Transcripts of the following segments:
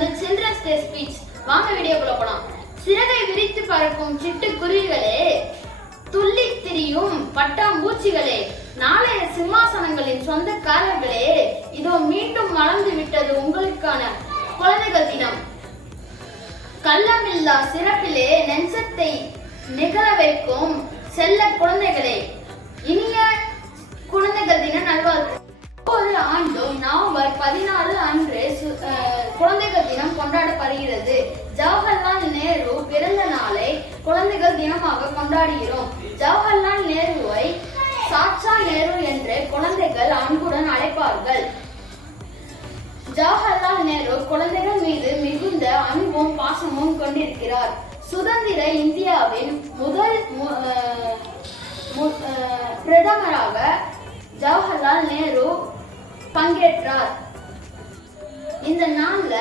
வந்து children's day speech. வாங்க வீடியோக்குள்ள போலாம். சிறகை விரித்து பறக்கும் சிட்டுக்குருவிகளே, துள்ளி திரியும் பட்டாம்பூச்சிகளே, நாளைய சிம்மாசனங்களின் சொந்தக்காரர்களே, இதோ மீண்டும் மலர்ந்து விட்டது உங்களுக்கான குழந்தைகள் தினம். கள்ளமில்லா சிறப்பிலே நெஞ்சத்தை நிகழ வைக்கும் செல்ல குழந்தைகளே, இனிய குழந்தைகள் தின நல்வாழ்வு. ஒவ்வொரு ஆண்டும் நவம்பர் 14 அன்று குழந்தைகள் தினம் கொண்டாடப்படுகிறது. ஜவஹர்லால் நேரு பிறந்த நாளை குழந்தைகள் தினமாக கொண்டாடுகிறோம். ஜவஹர்லால் நேருவை சாச்சா நேரு என்று குழந்தைகள் அன்புடன் அழைப்பார்கள். ஜவஹர்லால் நேரு குழந்தைகள் மீது மிகுந்த அன்பும் பாசமும் கொண்டிருக்கிறார். சுதந்திர இந்தியாவின் முதல் பிரதமராக ஜவஹர்லால் நேரு பங்கேற்றார். இந்த நாள்ல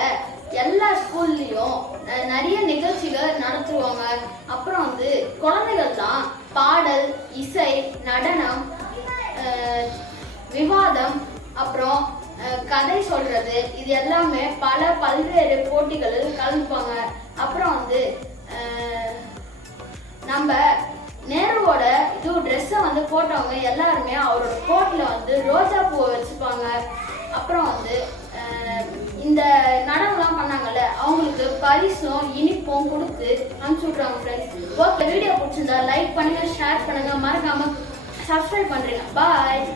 எல்லா ஸ்கூல்லயும் நிறைய நிகழ்ச்சிகள் நடத்துவாங்க. அப்புறம் வந்து குழந்தைகள்லாம் பாடல், இசை, நடனம், விவாதம், அப்புறம் கதை சொல்றது, இது எல்லாமே பல்வேறு போட்டிகளில் கலந்துப்பாங்க. அப்புறம் வந்து நம்ம நேருவோட ட்ரெஸ்ஸை வந்து போட்டவங்க எல்லாருமே அவரோட கோட்ல வந்து ரோஜா பூவை வச்சுப்பாங்க. அப்புறம் வந்து இந்த நடனம்லாம் பண்ணாங்கல்ல, அவங்களுக்கு பரிசும் இனிப்பும் கொடுத்து அனுப்பிச்சு விட்றாங்க. ஃப்ரெண்ட்ஸ், வீடியோ பிடிச்சிருந்தா லைக் பண்ணுங்க, ஷேர் பண்ணுங்க, மறக்காம சப்ஸ்கிரைப் பண்றீங்க. பாய்.